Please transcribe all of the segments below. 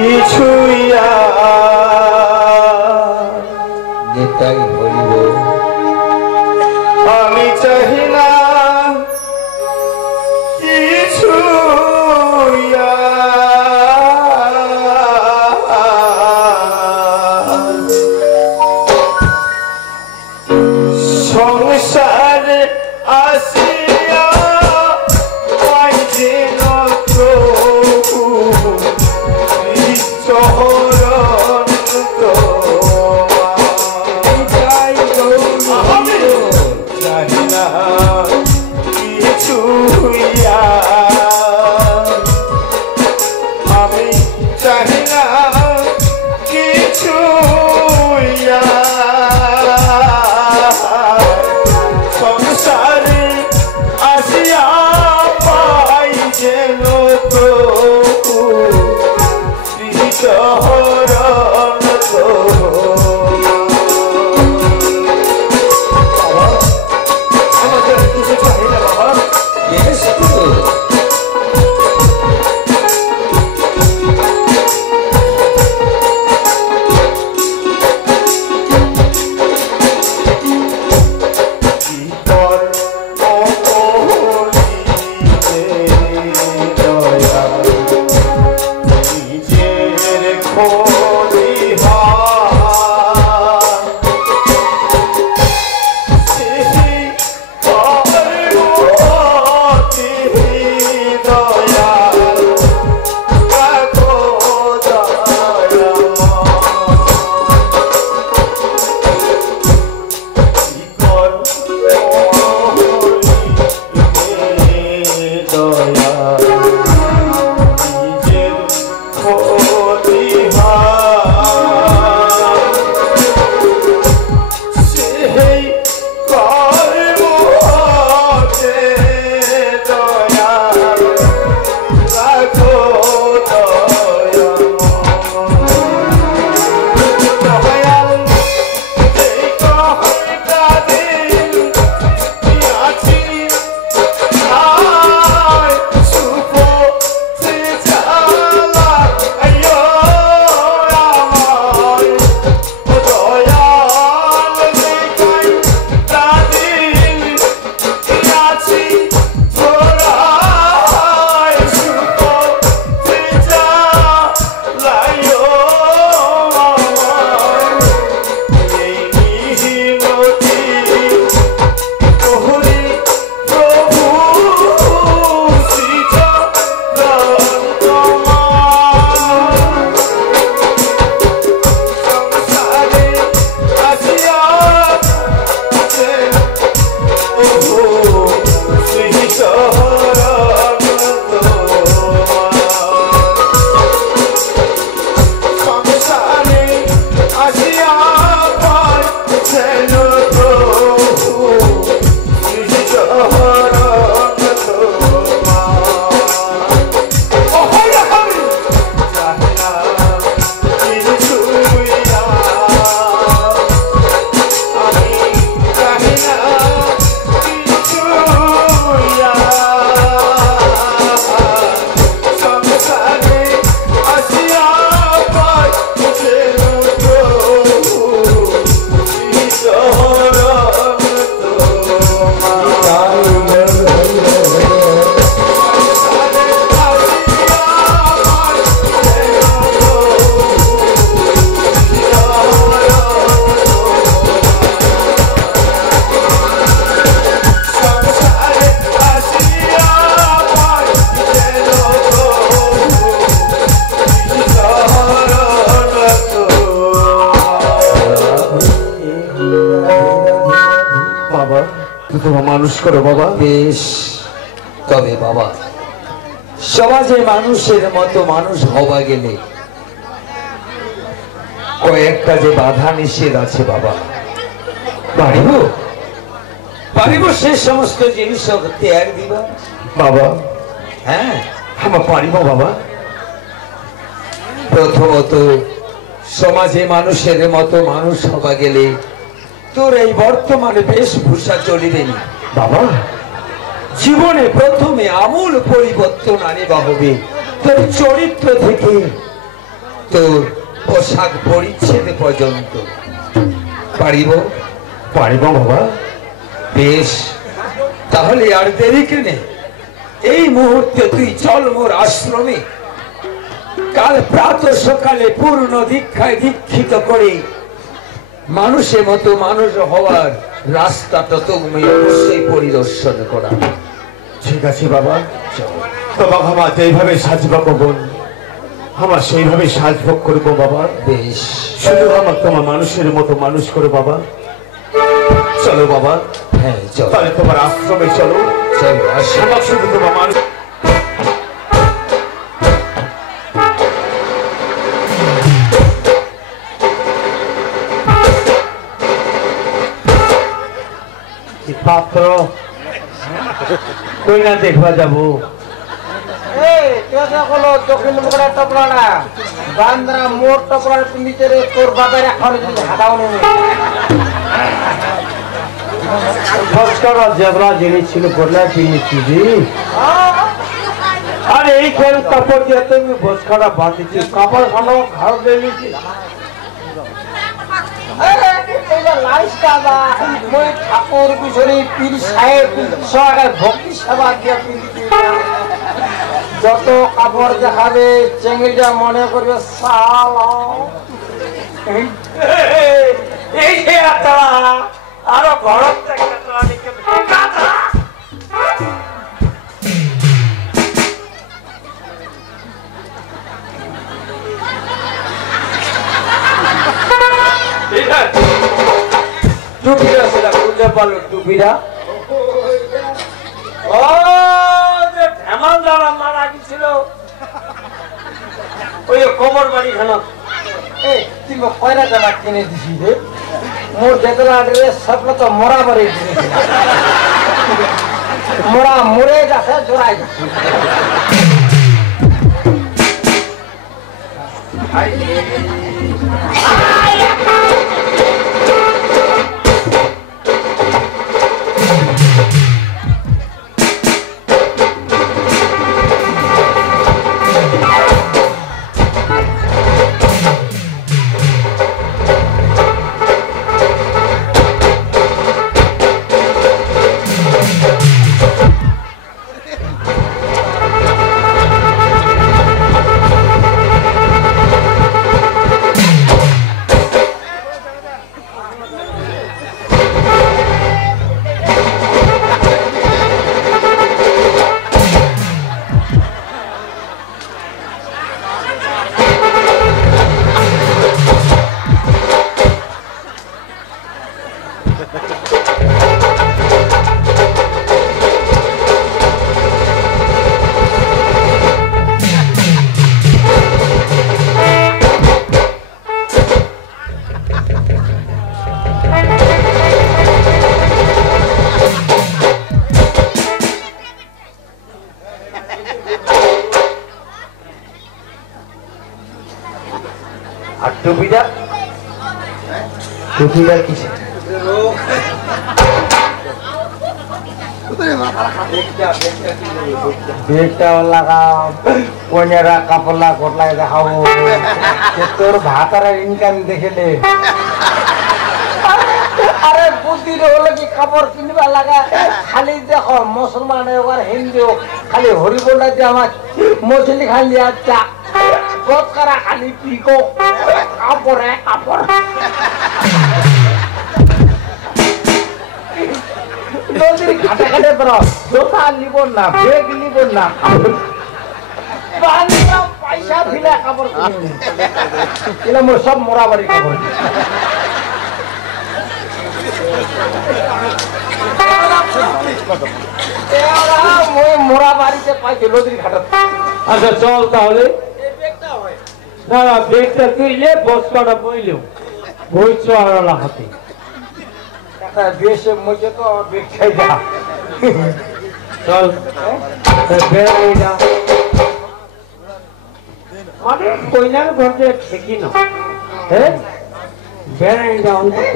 কিছুইয়া নিতাই হইব আমি চাহি না কিছুইয়া সংসারে আসিয়া পাইছে না প্রভু চরণ চাহি না কিছুইয়া আমি চাহি না কিছুইয়া সংসারে আসিয়া পাই যেন প্রভু শ্রীচরণ আমাদের কিছু চাই না বাবা মানুষ করো বাবা বেশ তবে বাবা সমাজে মানুষের মতো মানুষ হওয়া গেলে কয়েকটা যে বাধা নিষেধ আছে বাবা পারিব সে সমস্ত জিনিস ত্যাগ দিবা বাবা হ্যাঁ আমরা পারিব বাবা প্রথমত সমাজে মানুষের মতো মানুষ হওয়া গেলে তোর এই বর্তমানে বেশভূষা চলিবে না বাবা জীবনে প্রথমে আমূল পরিবর্তন আনিবা হবে তোর চরিত্র থেকে তোর পোশাক পরিচ্ছেদ পর্যন্ত। পারিব? পারিব বাবা। বেশ, তাহলে আর দেরি কেনে, এই মুহূর্তে তুই চল মোর আশ্রমে। কাল প্রাত সকালে পূর্ণ দীক্ষায় দীক্ষিত করে মানুষের মতো মানুষ হওয়ার রাস্তাটা তুমি অবশ্যই পরিদর্শন করা। ঠিক আছে বাবা, তোমাকে আমার যেইভাবে সাজবা বোন, আমার সেইভাবে সাজভোগ করবো বাবা। বেশ, শুধু আমার তোমার মানুষের মতো মানুষ করো বাবা। চলো বাবা। হ্যাঁ চল, তাহলে তোমার আশ্রমে চলো। চলো আসো। আমার শুধু তোমার মানুষ। পাত্র কই না দেখবা যাবো? দক্ষিণ মুখের টপড়া বান্দ্রা মোট টপড়ার নিচে তোর বাপের এখন হাঁটাও নেমে জেবরা জিনিস ছিল বলে কিনেছি জি। আর এই খেল কাপড় দিয়ে তুমি ভোজখানা বাঁধিছি, কাপড় খানো ঘর বেরিয়েছি। ঠাকুর পিছনে পীর সাহেব ভক্তি সেবা দিয়ে যত কাপড় দেখাবে চেঙ্গিটা মনে করবে সালা এই যে আরো ঘর টুপিরা সেটা খুলতে পারলো। টুপিরা ও যে হেমাল দ্বারা মারা গেছিল ওই কোমর বাড়ি খানা। তুই কয়রা জামা কিনে দিছি রে? মোর যেতলা ড্রেস সবটা তো মরা বাড়ি মোরা মরে যাচ্ছে জোড়াই যাচ্ছে। আর টুপিটা টুপিটা কিসে? বেগটা লাগাও, কন্যারা কাপড়লা কোটলাই দেখাবো, তোর ভাতার ইনকাম দেখেলে। আরে বুদ্ধি হলো কি কাপড় কিনবা লাগা, খালি দেখো মুসলমান হোক আর হিন্দু হোক, খালি হরি বলটা দিয়ে আমার মছলি খালি আচ্ছা করা খালি পিকো কাপড়ে কাপড়। নদীর ঘাটে ঘাটে বেরো, জোতা নিব না, বেগ নিব না, পয়সা দিলে কাপড় কিনে মোর সব মোরাবাড়ি কাপড়। মোরা বাড়িতে পাইছে নদীর ঘাটে। আচ্ছা চল তাহলে। না না বেগটা তুইলে বস্তাটা বইলেও বইছ আর হাতে বেশে মজে তো বেগ খাই যা। চল বেড়াই না মানে কইনার ঘরে ঠিকই না। হ্যাঁ বেড়াই না অন্তত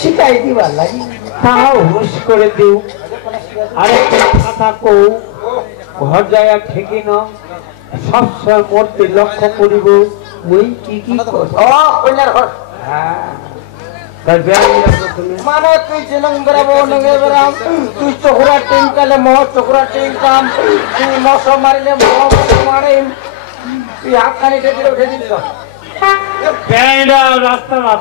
শিখাই দিবার লাগি, তাও হুশ করে দিও। আরেকটা কথা কও, ঘর জায়গা ঠিকই না, সবসময় মূর্তি লক্ষ্য করিব, ওই কি কি ও কইনার ঘর তার বেয়াইরা প্রথমে মানে তুই জেলং বেরাবো নগে বেরাম তুই চোখরা টিম কালে মহ চোখরা টিম কাম তুই মশ মারিলে মহ মারিম তুই হাত খানি টেনে উঠে দিল বেয়াইরা রাস্তা না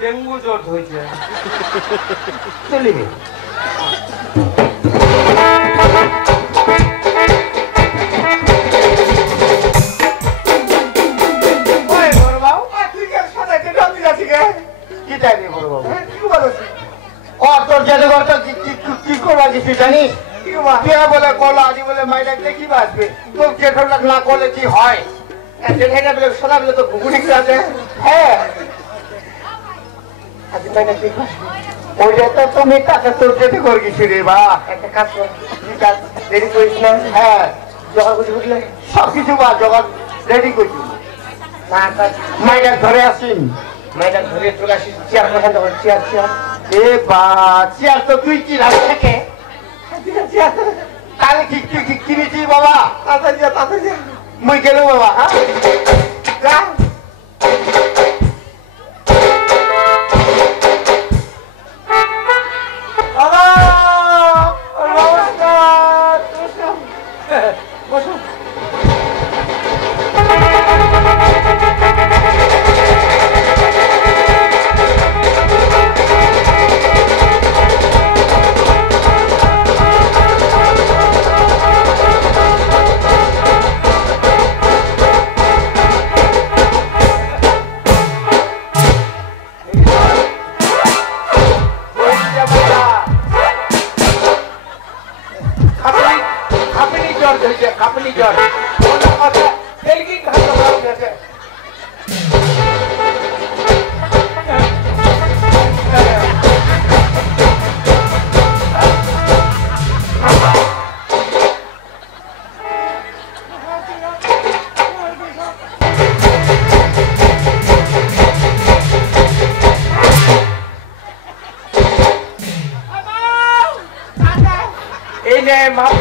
ডেঙ্গু জ্বর হয়েছে চলিবে জানিস বলে কল আজি বলে মাইলাক দেখি বাঁচবে তোর জেঠর লাখ না করলে কি হয় জেঠাইটা বলে সোনা বলে তো ঘুগুনি আছে হ্যাঁ ওইটা তো তুমি কাছে তোর যেতে করে গেছি রে বা একটা কাজ কর দেরি করিস না হ্যাঁ জোগাড় করে বুঝলে সবকিছু বা জোগাড় রেডি করছি না মাইটা ধরে আসিন মাইটা ধরে চলে আসিস চেয়ার পছন্দ করে চেয়ার চেয়ার এ বা চেয়ার তো তুই কি রাখ থাকে কালে কি কিনেছি বাবা তাতে যা মই গেল বাবা হ্যাঁ যা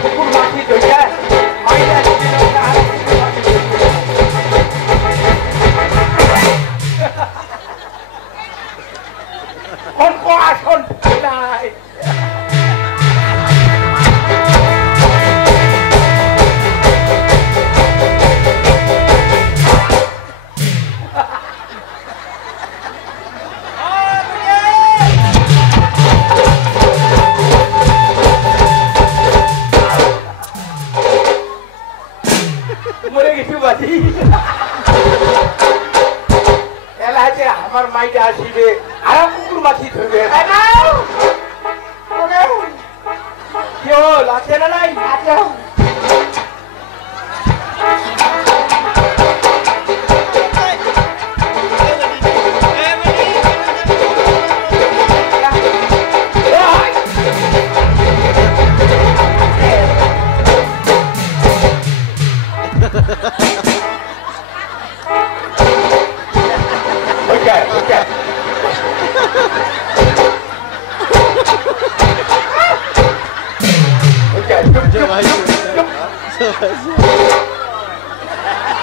কুকুর মাটি ধরে আসন নাই আমার মাইটা আসিবে আর কুকুর মাছি ধরবে কেউ আছে না নাই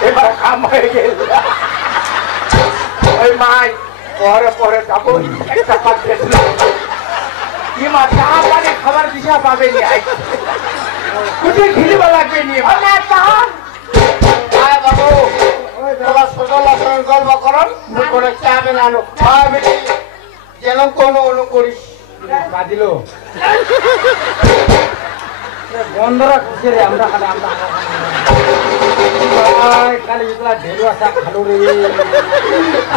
এবার কাম হয়ে গেল ওই মাই পরে পরে যাবো একটা পাচ্ছে কি মা চা পানি খাবার দিশা পাবে নি কুটি খিলিবা লাগবে নি বাবু তোমার সজলার সঙ্গে গল্প করন করে চা বেনানো যেন কোনো অনু করিস দিল বন্ধরা খুশি রে আমরা খালি আমরা কালি যেগুলা ঢেলু আসা খালো রে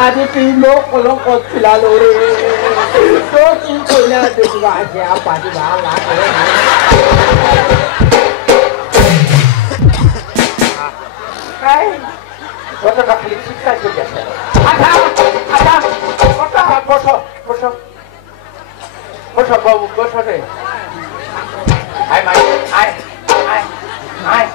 আজি তুই লোক কলম করছিলালো রে তো কি কইলা দেখিবা আছে আর পাটি ভাল লাগে কতটা খালি শিক্ষা চলে গেছে আচ্ছা আচ্ছা বসো বসো বসো বাবু বসো রে আয় মাই আয় আয় আয়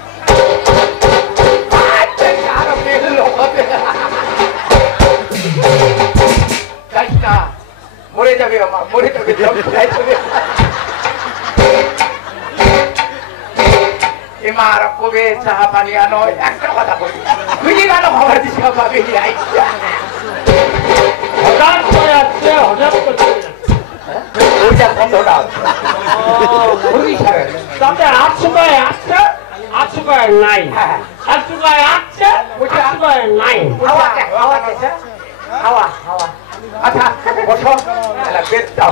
মরে যাবে আমার, মরে যাবে, সব খাই চলে। এমার কবে চাহা পানি আনো, একটা কথা বলি, বুঝি গেল খবর দিছে বাবা আই হঠাৎ করে আসছে, হঠাৎ করে চলে যাচ্ছে। ওইটা বন্ধটা বুঝি সাহেব তাতে 800 টাকায় আসছে, 800 টাকায় নাই, 800 টাকায় আসছে, 800 টাকায় নাই। হাওয়া হাওয়া হাওয়া হাওয়া আচ্ছা বসো এলা পেট দাও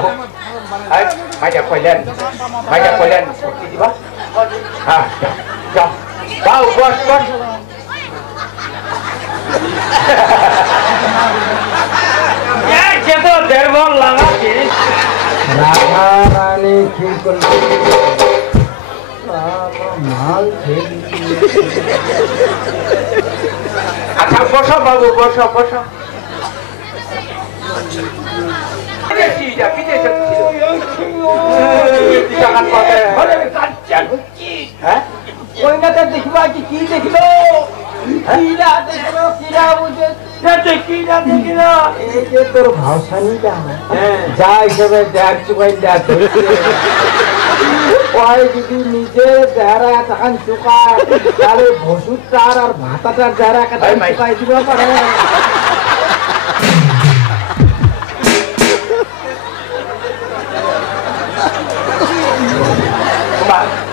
এই মাইটা কইলেন কি দিবা হ্যাঁ যাও যাও বস বস এই যে তো 1.5 বল লাগাচ্ছি। রাধা রানী কি করবে মাল আচ্ছা বসো বাবু বসো বসো ওইটাতে দেখিবা কি দেখিলো কিরা দেখিলো কিরা বুঝে কি না দেখি না, এই যে তোর ভাষানিটা যা হিসেবে দেখ চুকাই দেখ ওই যদি নিজে চেহারা তখন চুকায় তাহলে ভসুরটার আর ভাতাটার চেহারা চুকাই দিব পারে।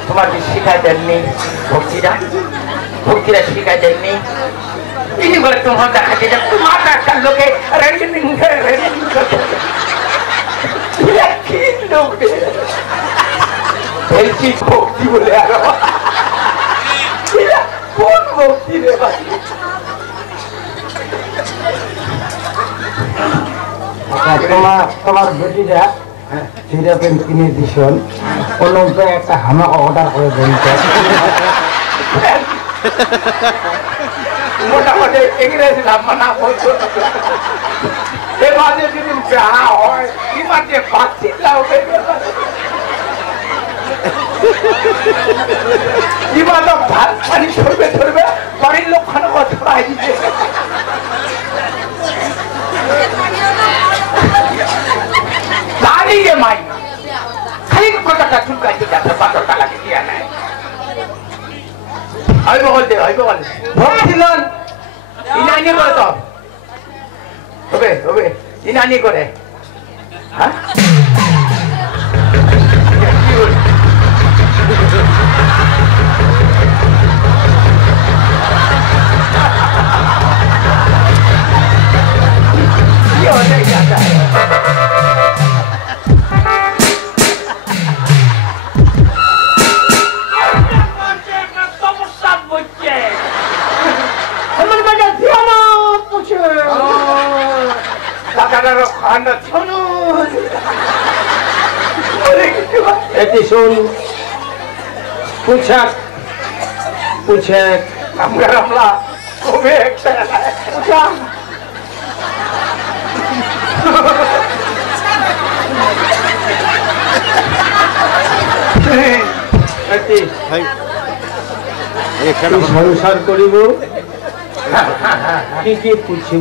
তোমার কি শিখাই দেননি ভক্তিরা শিখাই দেননি তিনি বলে তোমার দেখাচ্ছে যে তোমার একটা লোকে ভক্তি বলে আরো কোন ভক্তি রে ভাই তোমার বেটিরা সিরাপেন কিনে দিছন কোনো একটা হামাক অর্ডার করে দেন মোটামুটি ইংরেজি না বলতো এবারে যদি বিয়া হয় কিংবা যে বাচ্চি লাগবে কিংবা তো ভাত পানি ধরবে বাড়ির লোক খানা কথা দিচ্ছে দাঁড়িয়ে মাই খালি কথাটা চুলকাইতে যাচ্ছে 5 টাকা দিয়ে নেয় হইব বলতে ভক্তিলন ইনানি করে তো হবে ইনানি করে হ্যাঁ কি হতে যাতা এটি শুন পুছে আমরা কবে একটা সংসার করিব কি কি পুছি